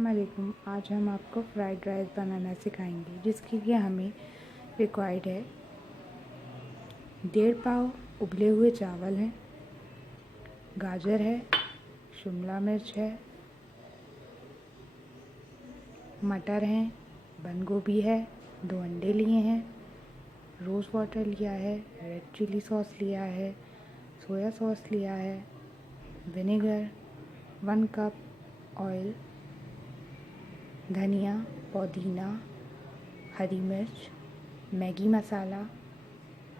अस्सलामुअलैकुम। आज हम आपको फ्राइड राइस बनाना सिखाएंगे, जिसके लिए हमें रिक्वायर्ड है 1.5 पाव उबले हुए चावल हैं, गाजर है, शिमला मिर्च है, मटर हैं, बंद गोभी है, 2 अंडे लिए हैं, रोज़ वाटर लिया है, रेड चिली सॉस लिया है, सोया सॉस लिया है, विनेगर, 1 कप ऑयल, धनिया, पुदीना, हरी मिर्च, मैगी मसाला,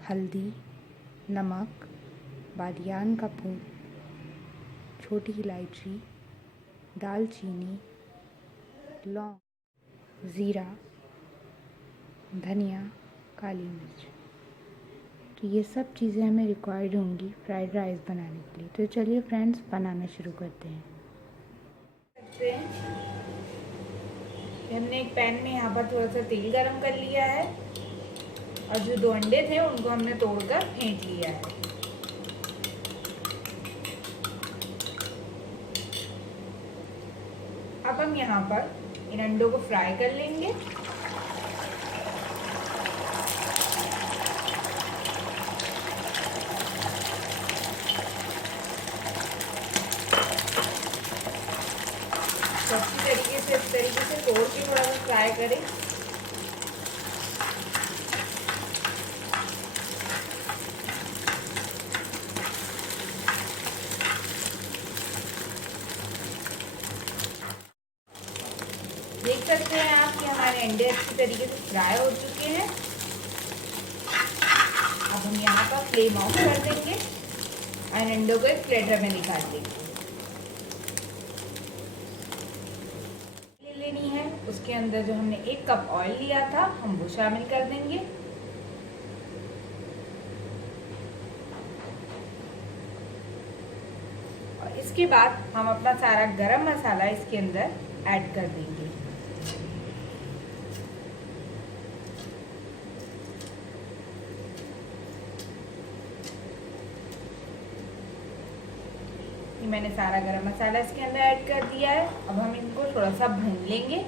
हल्दी, नमक, बादियान का फूल, छोटी इलायची, दालचीनी, लौंग, ज़ीरा, धनिया, काली मिर्च। तो ये सब चीज़ें हमें रिक्वायर्ड होंगी फ्राइड राइस बनाने के लिए। तो चलिए फ्रेंड्स, बनाना शुरू करते हैं। हमने एक पैन में यहाँ पर थोड़ा सा तेल गरम कर लिया है और जो 2 अंडे थे उनको हमने तोड़कर फेंट लिया है। अब हम यहाँ पर इन अंडों को फ्राई कर लेंगे। तो अच्छी तरीके से इस तरीके से तोड़ के थोड़ा सा फ्राई करें। देख सकते हैं आप कि हमारे अंडे अच्छी तरीके से फ्राई हो चुके हैं। अब हम यहाँ पर फ्लेम ऑफ कर देंगे और अंडों को एक प्लेटर में निकाल लेंगे। लेनी है, उसके अंदर जो हमने 1 कप ऑयल लिया था हम वो शामिल कर देंगे। और इसके बाद हम अपना सारा गरम मसाला इसके अंदर ऐड कर देंगे। मैंने सारा गरम मसाला इसके अंदर ऐड कर दिया है। अब हम इनको थोड़ा सा भून लेंगे।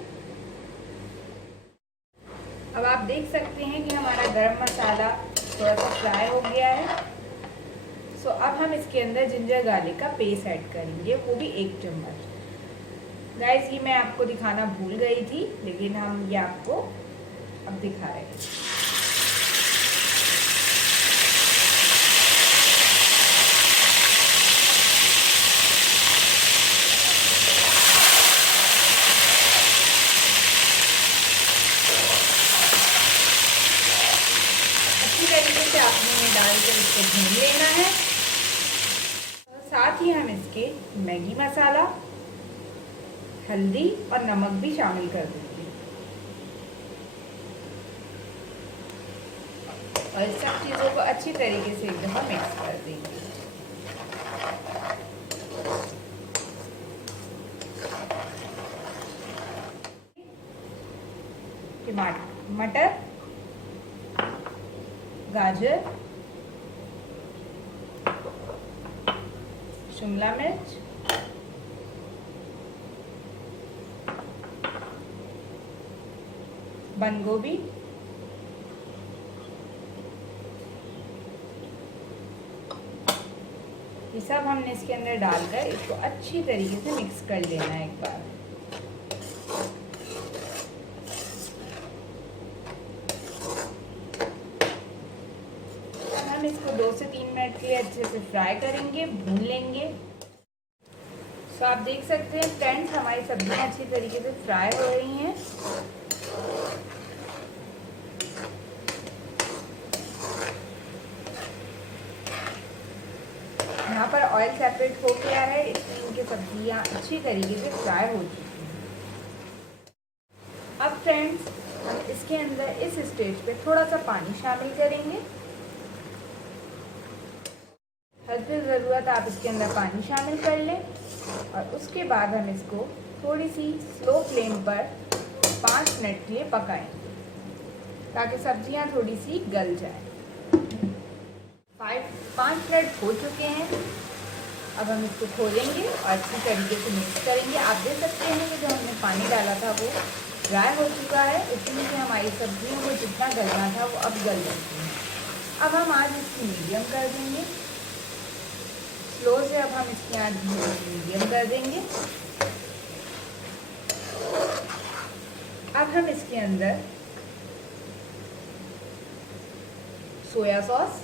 अब आप देख सकते हैं कि हमारा गरम मसाला थोड़ा सा फ्राई हो गया है। सो अब हम इसके अंदर जिंजर गार्लिक का पेस्ट ऐड करेंगे, वो भी 1 चम्मच। गाइस, ये मैं आपको दिखाना भूल गई थी, लेकिन हम ये आपको अब दिखा रहे हैं। तरीके से आपने डालकर इसको भून लेना है। साथ ही हम इसके मैगी मसाला, हल्दी और नमक भी शामिल कर देंगे और इस सब चीजों को अच्छी तरीके से एक दफा मिक्स कर देंगे। टमाटर, मटर, गाजर, शिमला मिर्च, बंद गोभी, ये सब हमने इसके अंदर डालकर इसको अच्छी तरीके से मिक्स कर लेना है एक बार। इसको 2 से 3 मिनट के लिए अच्छे से फ्राई करेंगे, भून लेंगे। तो आप देख सकते हैं फ्रेंड्स, हमारी सब्जियां अच्छी तरीके से फ्राई हो रही हैं। यहाँ पर ऑयल सेपरेट हो गया है, इसमें इनकी सब्जियां अच्छी तरीके से फ्राई हो चुकी हैं। अब फ्रेंड्स, हम इसके अंदर इस स्टेज पे थोड़ा सा पानी शामिल करेंगे। हल्की ज़रूरत आप इसके अंदर पानी शामिल कर लें और उसके बाद हम इसको थोड़ी सी स्लो फ्लेम पर 5 मिनट के लिए पकाएंगे ताकि सब्जियां थोड़ी सी गल जाए। 5 मिनट हो चुके हैं। अब हम इसको खोलेंगे और अच्छी तरीके से मिक्स करेंगे। आप देख सकते हैं कि जो हमने पानी डाला था वो ड्राई हो चुका है। उसमें से हमारी सब्जियों को जितना गलना था वो अब गल चुकी है। अब हम आँच इसकी मीडियम कर देंगे, स्लो से अब हम इसकी आँच मीडियम कर देंगे। अब हम इसके अंदर soya sauce,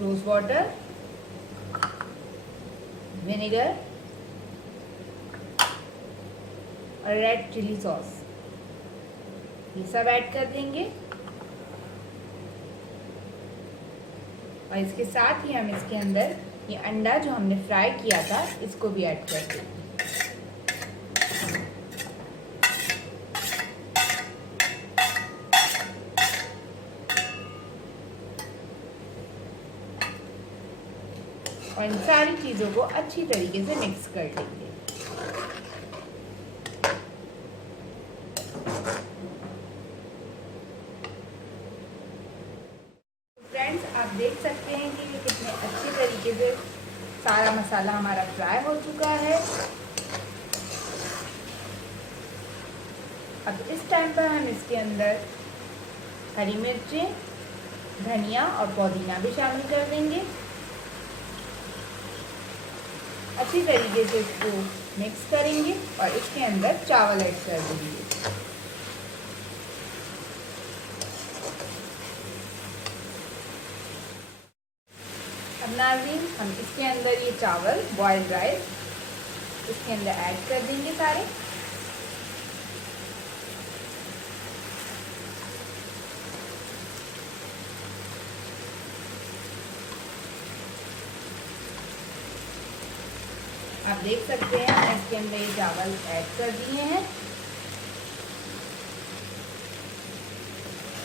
rose water, vinegar और रेड चिली सॉस ये सब ऐड कर देंगे। और इसके साथ ही हम इसके अंदर ये अंडा जो हमने फ्राई किया था इसको भी ऐड कर देंगे। और इन सारी चीज़ों को अच्छी तरीके से मिक्स कर लेंगे। फ्रेंड्स, आप देख सकते हैं कि ये कितने अच्छी तरीके से सारा मसाला हमारा फ्राई हो चुका है। अब इस टाइम पर हम इसके अंदर हरी मिर्चें, धनिया और पुदीना भी शामिल कर देंगे। अच्छी तरीके से इसको मिक्स करेंगे और इसके अंदर चावल ऐड कर देंगे। अब नाज़रीन, हम इसके अंदर ये चावल बॉइल्ड राइस इसके अंदर ऐड कर देंगे सारे। आप देख सकते हैं मैं इसके अंदर ये चावल ऐड कर दिए हैं।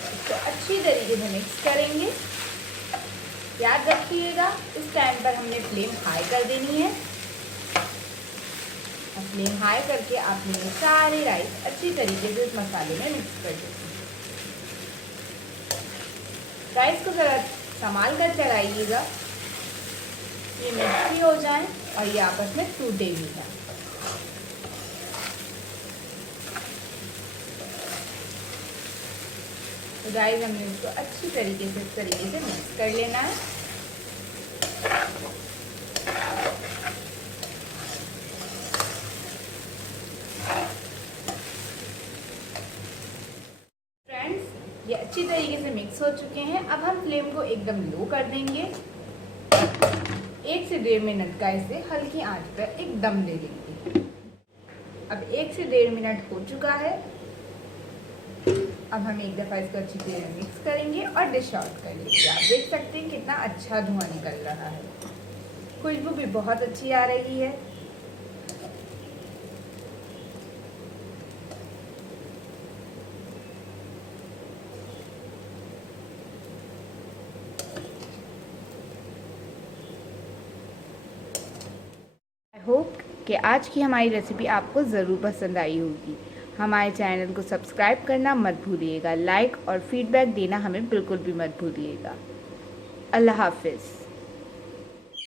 इसको अच्छी तरीके से मिक्स करेंगे। याद रखिएगा इस टाइम पर हमने फ्लेम हाई कर देनी है। अब फ्लेम हाई करके आपने ये सारे राइस अच्छी तरीके से इस मसाले में मिक्स कर देंगे। राइस को ज़रा संभाल कर चलाइएगा, ये मिक्स भी हो जाए और ये आपस में टूटे भी ना। तो गाइस, हमने इसको अच्छी तरीके से इस तरीके से मिक्स कर लेना है। फ्रेंड्स, ये अच्छी तरीके से मिक्स हो चुके हैं। अब हम फ्लेम को एकदम लो कर देंगे। 1 से 1.5 मिनट का इसे हल्की आंच पर एक दम दे देंगे। अब 1 से 1.5 मिनट हो चुका है। अब हम एक दफ़ा इसको अच्छी तरह से मिक्स करेंगे और डिश आउट कर लेंगे। आप देख सकते हैं कितना अच्छा धुआं निकल रहा है, खुशबू भी बहुत अच्छी आ रही है। आई होप कि आज की हमारी रेसिपी आपको ज़रूर पसंद आई होगी। हमारे चैनल को सब्सक्राइब करना मत भूलिएगा। लाइक और फीडबैक देना हमें बिल्कुल भी मत भूलिएगा। अल्लाह हाफिज़।